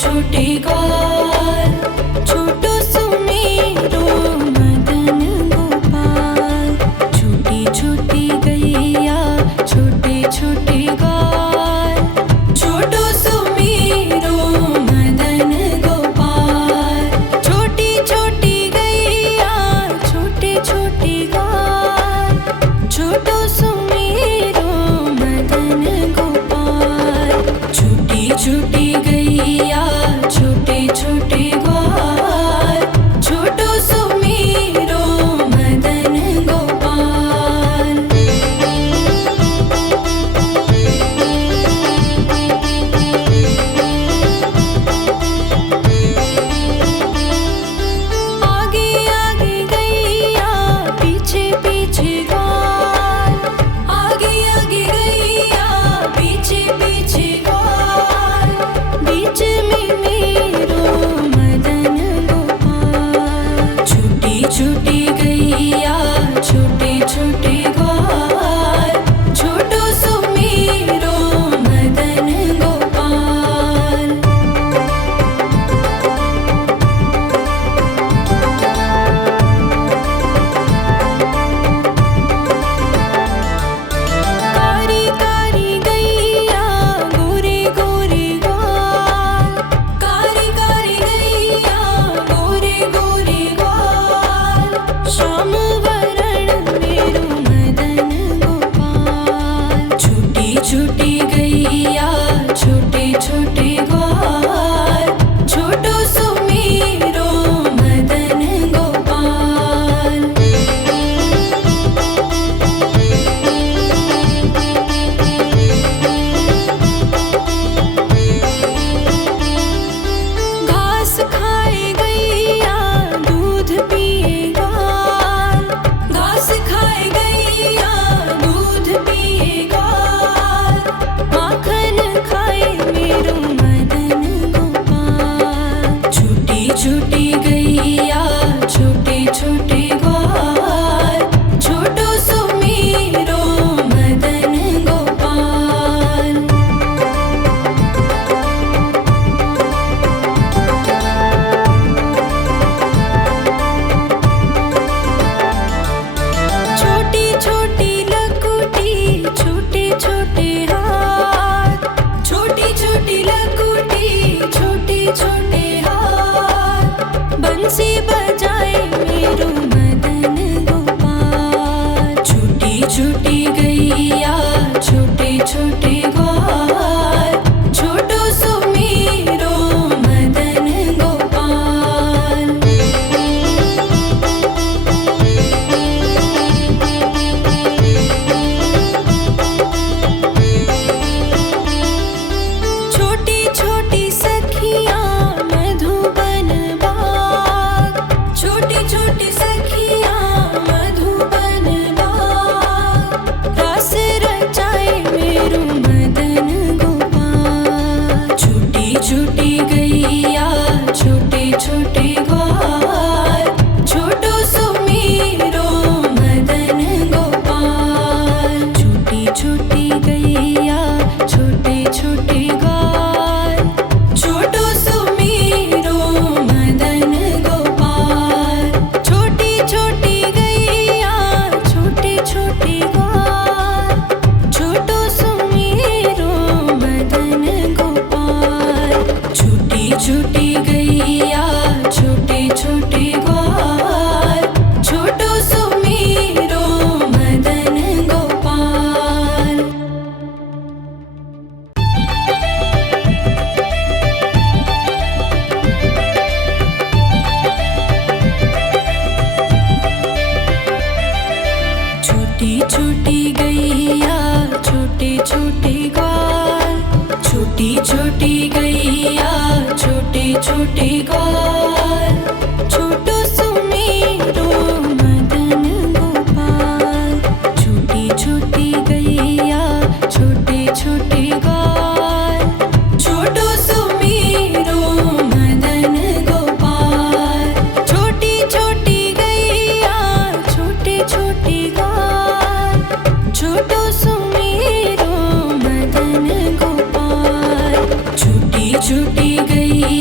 छोटे ग्वाल, छोटो सुमेरो मदन गोपाल। छोटी छोटी गैया छोटे छोटे ग्वाल, छोटो सुमेरो मदन गोपाल। छोटी छोटी गैया छोटे छोटे ग्वाल, छोटो सुमेरो मदन गोपाल। छोटी छोटी गैया छोटे छोटे ग्वाल, छोटो सुमेरो मदन गोपाल। आगे आगे गैया पीछे पीछे ग्वाल, आगे आगे गैया पीछे पीछे ग्वाल। बीच में मेरो मदन गोपाल। छोटी छोटी गैया छोटे छोटे ग्वाल, छोटो सुमेरो मदन गोपाल। कारी कारी गैया गोरे गोरे ग्वाल, कारी कारी गैया गोरे गोरे ग्वाल। श्याम वरण मेरो मदन गोपाल। छोटी छोटी गैया छोटे छोटे ग्वाल, छोटो सुमेरो मदन गोपाल। घास खाए गैया दूध पिए ग्वाल, घास खाए गैया दूध पिए ग्वाल। माखन खाए मेरो मदन गोपाल। छोटी छोटी गैया छोटे छोटे ग्वाल, छोटो सुमेरो मदन गोपाल। छोटी छोटी लकुटी छोटे छोटे हाथ, छोटी छोटी लकुटी छोटे छोटे हाथ। बंसी बजाए मेरो मदन गोपाल। छोटी छोटी गैया छोटे छोटे ग्वाल, छोटो सुमेरो मदन गोपाल। छोटी छोटी सखियाँ मधुबन बाग, छोटी छोटी सखियाँ मधुबन बाग। रास रचाए मेरो मदन गोपाल। छोटी छोटी गैया छोटे छोटे ग्वाल, छोटो सुमेरो मदन गोपाल। छोटी छोटी गैया छोटे छोटे ग्वाल, छोटो सुमेरो मदन गोपाल। छोटी छोटी गैया छोटे छोटे ग्वाल, छोटो सुमेरो मदन गोपाल। छोटी छोटी गैया छोटे छोटे ग्वाल, छोटो सुमेरो मदन गोपाल। छोटी छोटी गैया छोटे छोटे ग्वाल, छोटी छोटी गैया छोटे छोटे ग्वाल, छोटो सुमेरो मदन गोपाल। छोटी छोटी गैया छोटे छोटे ग्वाल, छोटो सुमेरो मदन गोपाल। छोटी छोटी गैया छोटे छोटे ग्वाल, छोटो सुमेरो मदन गोपाल। छोटी छोटी गैया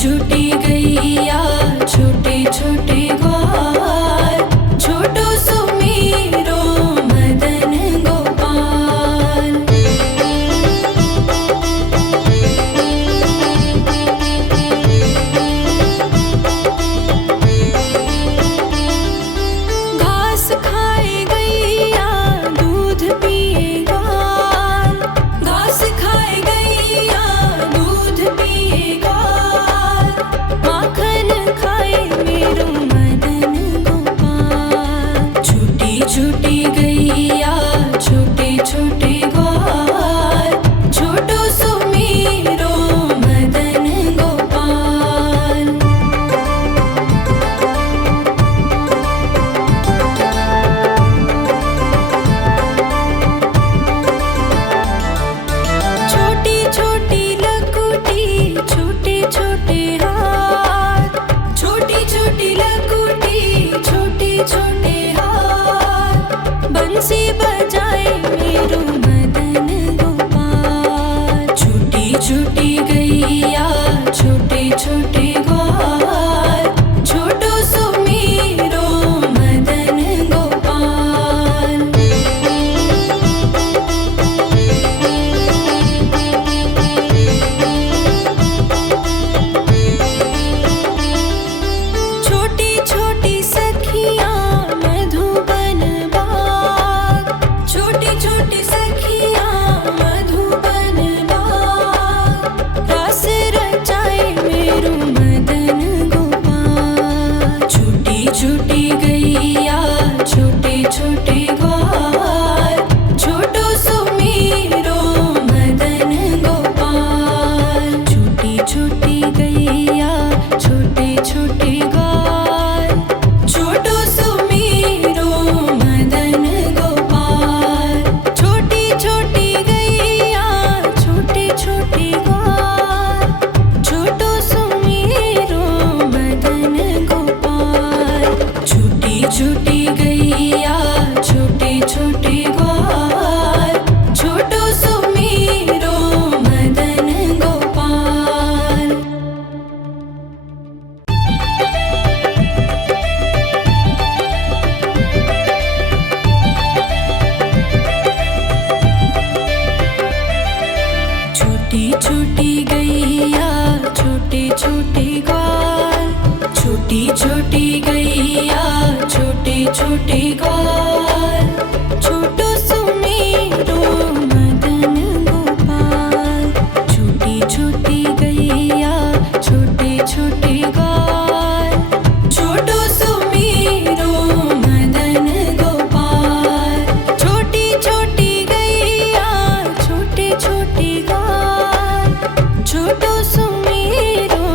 छोटी गैया छोटे छोटे ग्वाल, छोटो सुमेरो मदन गोपाल। घास खाए गैया दूध पिए ग्वाल, घास खाए गैया दूध पिए ग्वाल, माखन खाए मेरो मदन गोपाल। छोटी छोटी गैया छोटे छोटे ग्वाल, छोटो सुमेरो मदन गोपाल। छोटी छोटी लकुटी छोटे छोटे हाथ, छोटी छोटी लकुटी छोटे छोटे हाथ, बंसी बजाए मेरो मदन गोपाल। छोटी छोटी गैया छोटे छोटे ग्वाल, छोटो सुमेरो मदन गोपाल। छोटी छोटी सखियाँ मधुबन बाग, छोटी छोटी सखियाँ मधुबन बाग, रास रचाए मेरो मदन गोपाल। छोटी छोटी गैया छोटे छोटे ग्वाल, छोटो सुमेरो मदन गोपाल। छोटी छोटी गैया छोटे छोटे ग्वाल, छोटो सुमेरो मदन गोपाल। छोटी छोटी गैया छोटे छोटे ग्वाल, छोटो सुमेरो मदन गोपाल। छोटी छोटी गैया छोटे छोटे ग्वाल, छोटो सुमेरो मदन गोपाल। छोटी छोटी गैया छोटे छोटे ग्वाल, छोटी छोटी गैया छोटे छोटे ग्वाल, छोटो सुमेरो मदन गोपाल। छोटी छोटी गैया छोटे छोटे ग्वाल, छोटो सुमेरो मदन गोपाल। छोटी छोटी गैया छोटे छोटे ग्वाल, छोटो सुमेरो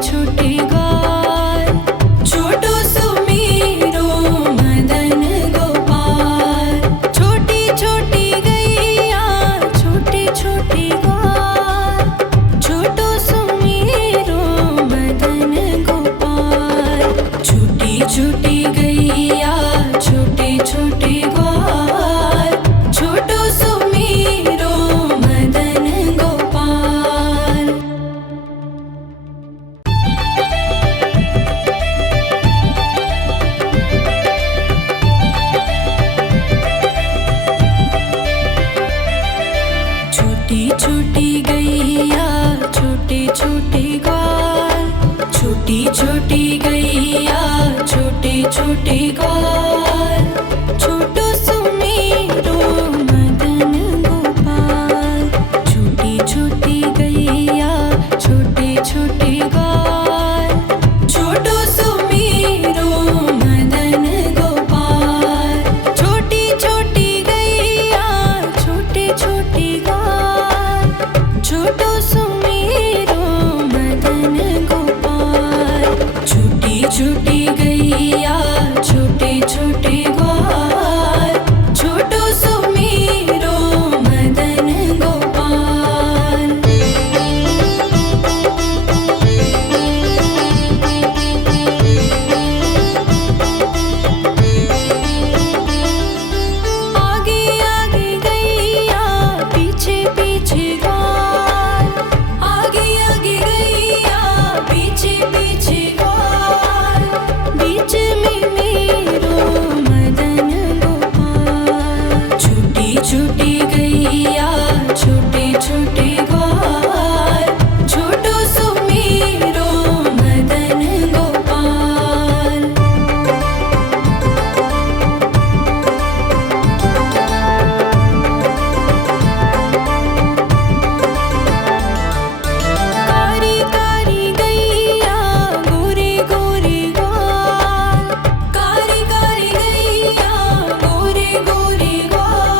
छोटे ग्वाल छोटो सुमेरो मदन गोपाल छोटी छोटी गैया छोटे छोटे ग्वाल छोटो सुमेरो मदन गोपाल छोटी छोटी गैया छोटे छोटे ग्वाल छोटो सुमेरो मदन गोपाल। छोटी छोटी गैया छोटे छोटे ग्वाल छोटी छोटी